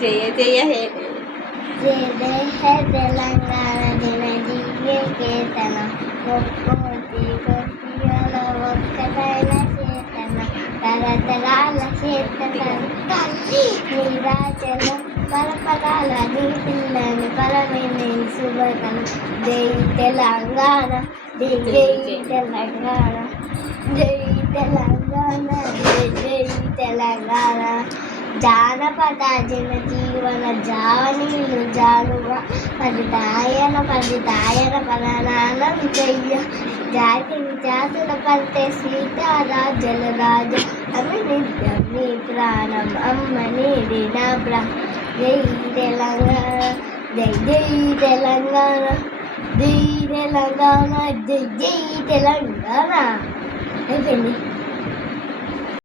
జయ జయ హే జయ జయ హే తెలంగాణ జనజీవే కేతన ఒక్కోటి కొద్దిగల ఒక్కటైన చేతన తరతరాల చేతన తల్లి నీరాచలం పరపరాల నీ పిల్లని పరమేని శుభకం జై తెలంగాణ జై జై తెలంగాణ జై తెలంగాణ జై జై తెలంగాణ జానపద జనజీవన జానీలు జానువ పరిదాయన పరనాన విజయ జాతిని జాతుల పంటే సీతారాజ జలరాజ అమ్మ నిత్యం నీ ప్రాణం అమ్మ నీది నా జై తెలంగాణ జై జై తెలంగాణ జై తెలంగాణ జై జై తెలంగాణ అయిపోయింది.